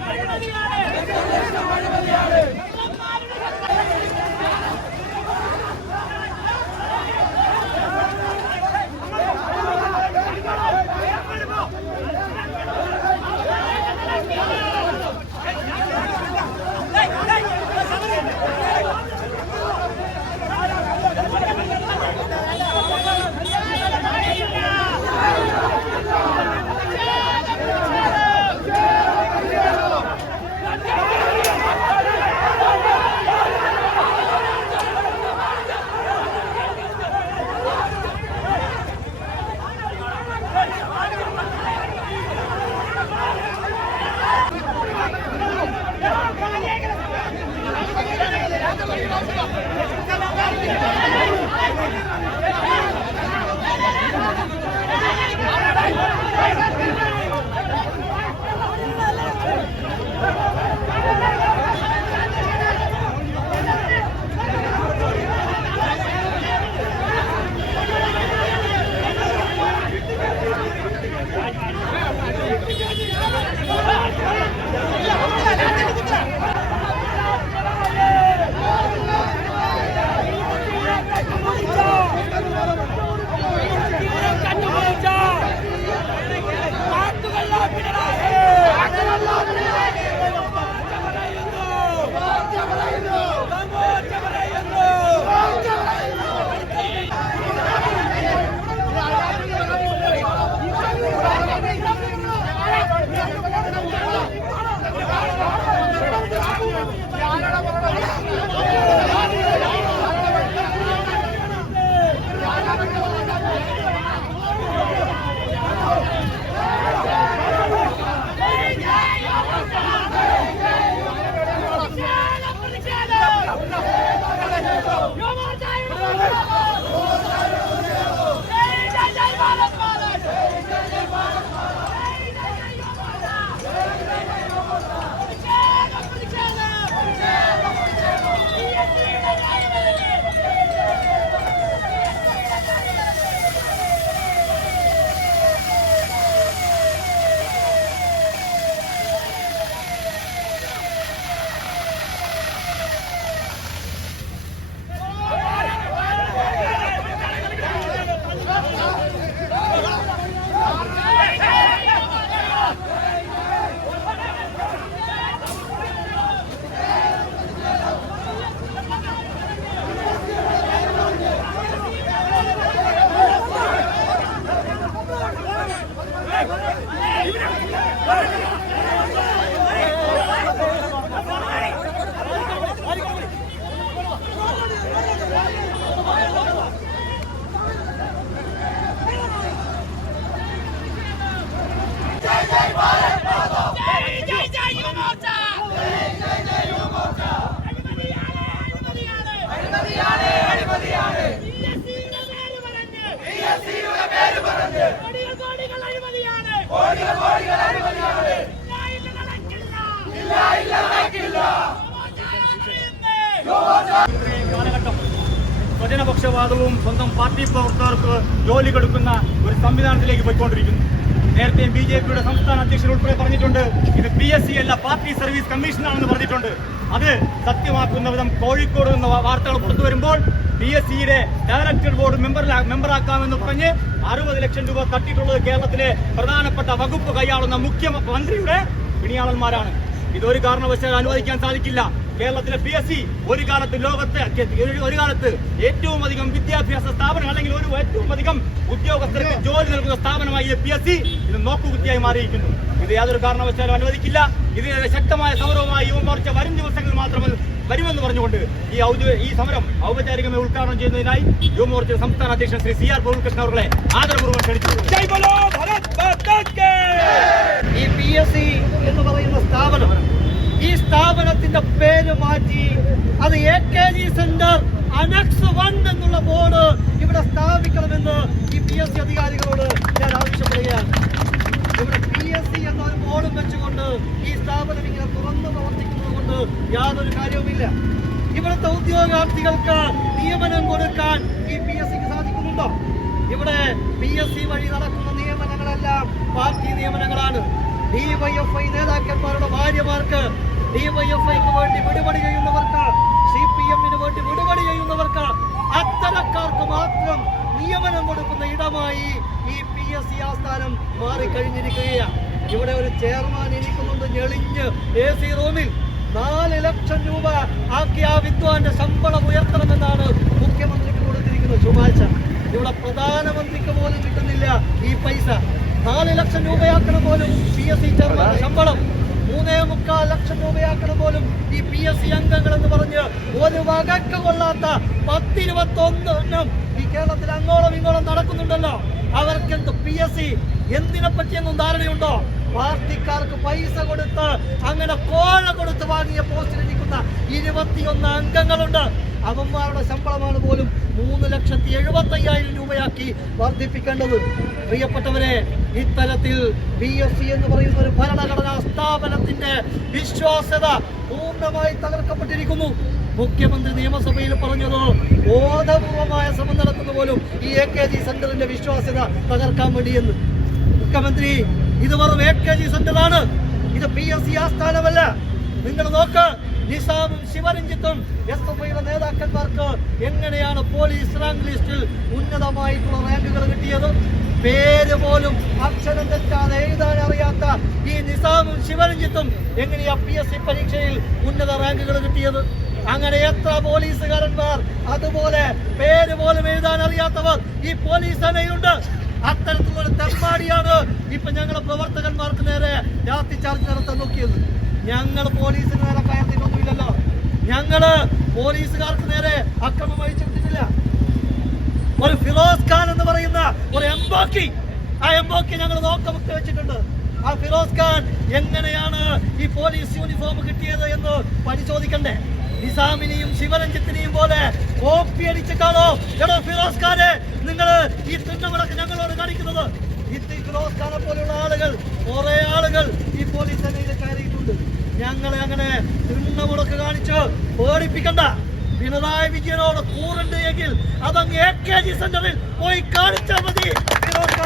何? സ്വജനപക്ഷപാതവും സ്വന്തം പാർട്ടി പ്രവർത്തകർക്ക് ജോലി കൊടുക്കുന്ന ഒരു സംവിധാനത്തിലേക്ക് പോയിക്കൊണ്ടിരിക്കുന്നു. നേരത്തെ ബി ജെ പിയുടെ സംസ്ഥാന അധ്യക്ഷൻ ഉൾപ്പെടെ പറഞ്ഞിട്ടുണ്ട് ഇത് പി എസ് സി അല്ല പാർട്ടി സർവീസ് കമ്മീഷനാണെന്ന് പറഞ്ഞിട്ടുണ്ട്. അത് സത്യമാക്കുന്ന വിധം കോഴിക്കോട് എന്ന വാർത്തകൾ പുറത്തു വരുമ്പോൾ പി എസ് സിയുടെ ഡയറക്ടർ ബോർഡ് മെമ്പർ മെമ്പറാക്കാമെന്ന് പറഞ്ഞ് അറുപത് ലക്ഷം രൂപ തട്ടിയിട്ടുള്ളത് കേരളത്തിലെ പ്രധാനപ്പെട്ട വകുപ്പ് കൈയാളുന്ന മുഖ്യമന്ത്രിയുടെ പിണിയാളന്മാരാണ് ഇതൊരു കാരണവശാൽ അനുവദിക്കാൻ സാധിക്കില്ല. കേരളത്തിലെ പി എസ് സി ഒരു കാലത്ത് ലോകത്തെ ഒരു- ഒരു കാലത്ത് ഏറ്റവും അധികം വിദ്യാഭ്യാസ സ്ഥാപനം അല്ലെങ്കിൽ ഒരു ഏറ്റവും അധികം ഉദ്യോഗസ്ഥർക്ക് ജോലി നൽകുന്ന സ്ഥാപനമായി പി എസ് സി ഇത് നോക്കുകുത്തിയായി മാറിയിരിക്കുന്നു. ഇത് യാതൊരു കാരണവശാലും അനുവദിക്കില്ല. ഇതിനെതിരെ ശക്തമായ സമരവുമായി യുവമോർച്ച വരും ദിവസങ്ങളിൽ മാത്രമേ വരുമെന്ന് പറഞ്ഞുകൊണ്ട് ഈ ഔദ്യോഗിക ഈ സമരം ഔപചാരികമായി ഉദ്ഘാടനം ചെയ്യുന്നതിനായി യുവമോർച്ച സംസ്ഥാന അധ്യക്ഷൻ ശ്രീ സി ആർ ഗോകുൽകൃഷ്ണ അവരുടെ ആദരപൂർവം ക്ഷണിച്ചു. ജയ് ബോലോ ഭാരത് മാതാ കേ! ഈ പി എസ് സി എന്ന് പറയുന്ന സ്ഥാപനം ഈ സ്ഥാപനത്തിന്റെ പേര് മാറ്റി അത് A K G centre annex one എന്നുള്ള ബോർഡ് ഇവിടെ സ്ഥാപിക്കണമെന്ന് ഈ പി എസ് സി അധികാരികളോട് ഞാൻ ആവശ്യപ്പെടുകയാണ്. ഇവിടെ പി എസ് സി എന്ന ഒരു ബോർഡും വെച്ചുകൊണ്ട് ഈ സ്ഥാപനം ഇങ്ങനെ തുറന്നു പ്രവർത്തിക്കുന്നത് കൊണ്ട് യാതൊരു കാര്യവുമില്ല. ഇവിടുത്തെ ഉദ്യോഗാർത്ഥികൾക്ക് നിയമനം കൊടുക്കാൻ ഈ പി എസ് സിക്ക് സാധിക്കുന്നുണ്ടോ? ഇവിടെ പി എസ് സി വഴി നടക്കുന്ന നിയമനങ്ങളെല്ലാം പാർട്ടി നിയമനങ്ങളാണ്. ഡിവൈഎഫ്ഐ നേതാക്കന്മാരുടെ ഭാര്യമാർക്ക് ഡിവൈഎഫ്ഐക്ക് വേണ്ടി വിടുപടി ചെയ്യുന്നവർക്ക് എമ്മിന് വേണ്ടി വിടുപടി ചെയ്യുന്നവർക്ക് അത്തരക്കാർക്ക് മാത്രം നിയമനം കൊടുക്കുന്ന ഇടമായി ഈ പി എസ് സി ആസ്ഥാനം മാറിക്കഴിഞ്ഞിരിക്കുകയാണ്. ഇവിടെ ഒരു ചെയർമാൻ ഇരിക്കുന്നുണ്ട് ഞെളിഞ്ഞ്. എ സി റൂമിൽ നാല് ലക്ഷം രൂപ ആക്കി ആ വിദ്വാന്റെ ശമ്പളം ഉയർത്തണമെന്നാണ് മുഖ്യമന്ത്രിക്ക് കൊടുത്തിരിക്കുന്ന ശുപാർശ ഇവിടെ പ്രധാനമന്ത്രിക്ക് പോലും കിട്ടുന്നില്ല ഈ പൈസ. നാല് ലക്ഷം രൂപയാക്കണം പോലും പി എസ് സി ചെയർമാന്റെ ശമ്പളം. മൂന്നേ മുക്കാൽ ലക്ഷം രൂപയാക്കണം പോലും ഈ പി എസ് സി അംഗങ്ങൾ എന്ന് പറഞ്ഞ് ഒരു വകക്ക് കൊള്ളാത്ത പത്തിരുപത്തൊന്നും ഈ കേരളത്തിൽ അങ്ങോളം ഇങ്ങോളം നടക്കുന്നുണ്ടല്ലോ. അവർക്ക് എന്ത് പി എസ് സി എന്തിനെ പറ്റിയൊന്നും ധാരണയുണ്ടോ? പാർട്ടിക്കാർക്ക് പൈസ കൊടുത്ത് അങ്ങനെ കോഴ കൊടുത്ത് വാങ്ങിയ പോസ്റ്റിലിരിക്കുന്ന ഇരുപത്തിയൊന്ന് അംഗങ്ങളുണ്ട്. അവന്മാരുടെ ശമ്പളമാണ് പോലും മൂന്ന് ലക്ഷത്തി എഴുപത്തി അയ്യായിരം രൂപയാക്കി വർദ്ധിപ്പിക്കേണ്ടത്. പ്രിയപ്പെട്ടവരെ ഇത്തരത്തിൽ പി എസ് സി എന്ന് പറയുന്ന ഒരു ഭരണഘടനാ സ്ഥാപനത്തിന്റെ വിശ്വാസ്യത പൂർണമായി തകർക്കപ്പെട്ടിരിക്കുന്നു. മുഖ്യമന്ത്രി നിയമസഭയിൽ പറഞ്ഞത് ബോധപൂർവമായ ശ്രമം നടത്തുന്ന പോലും ഈ എ കെ ജി സെന്ററിന്റെ വിശ്വാസ്യത തകർക്കാൻ വേണ്ടിയെന്ന് മുഖ്യമന്ത്രി ഇത് വെറും എ കെ ജി സെന്ററാണ്. ഇത് പി എസ് സി ആസ്ഥാനമല്ല. നിങ്ങൾ നോക്ക് നിസാമും ശിവരഞ്ജിത്തും എസ് എഫ് ഐയുടെ നേതാക്കന്മാർക്ക് എങ്ങനെയാണ് പോലീസ് റാങ്ക് ലിസ്റ്റിൽ ഉന്നതമായിട്ടുള്ള റാങ്കുകൾ കിട്ടിയത്? പേര് പോലും അക്ഷരം തെറ്റാതെ എഴുതാൻ അറിയാത്ത ഈ നിസാമും ശിവരഞ്ജിത്തും എങ്ങനെയാ പി എസ് സി പരീക്ഷയിൽ ഉന്നത റാങ്കുകൾ കിട്ടിയത്? അങ്ങനെ എത്ര പോലീസുകാരന്മാർ അതുപോലെ പേര് പോലും എഴുതാൻ അറിയാത്തവർ ഈ പോലീസ് സേനയിലുണ്ട്. അത്തരത്തിലുള്ള തെമ്മാടിയാണ് ഇപ്പൊ ഞങ്ങളുടെ പ്രവർത്തകന്മാർക്ക് നേരെ ജാതി ചാർജ് നടത്താൻ നോക്കിയത്. ഞങ്ങൾ പോലീസിന് നേരെ കയർത്തിട്ടൊന്നുമില്ലല്ലോ ഞങ്ങൾ പോലീസുകാർക്ക് നേരെ അക്രമം വഹിച്ചിട്ടില്ല. ഒരു ഫിറോസ് ഖാൻ എന്ന് പറയുന്ന ഒരു എംബോക്കി ആ എംബോക്കി ഞങ്ങൾ നോക്കമൊക്കെ വെച്ചിട്ടുണ്ട്. ആ ഫിറോസ് ഖാൻ എങ്ങനെയാണ് ഈ പോലീസ് യൂണിഫോം കിട്ടിയത് എന്ന് പരിശോധിക്കണ്ടേ? നിസാമിനെയും ശിവരഞ്ജിത്തിനെയും പോലെ കോപ്പി അടിച്ചിട്ടാണോ എടോ ഫിറോസ് ഖാനെ നിങ്ങൾ ഈ തിണ്ണവിളക്ക് ഞങ്ങളോട് കാണിക്കുന്നത്. ഈ ഫിറോസ് ഖാനെ പോലെയുള്ള ആളുകൾ കുറെ ആളുകൾ ഈ പോലീസ് സേനയിൽ കയറിയിട്ടുണ്ട്. ഞങ്ങളെ അങ്ങനെ തിണ്ണമുടക്ക് കാണിച്ച് പേടിപ്പിക്കണ്ട. പിണറായി വിജയനോട് കൂറുണ്ട് എങ്കിൽ അതങ്ങ് എ കെ ജി സെന്ററിൽ പോയി കാണിച്ചാൽ മതി. വിനോദ്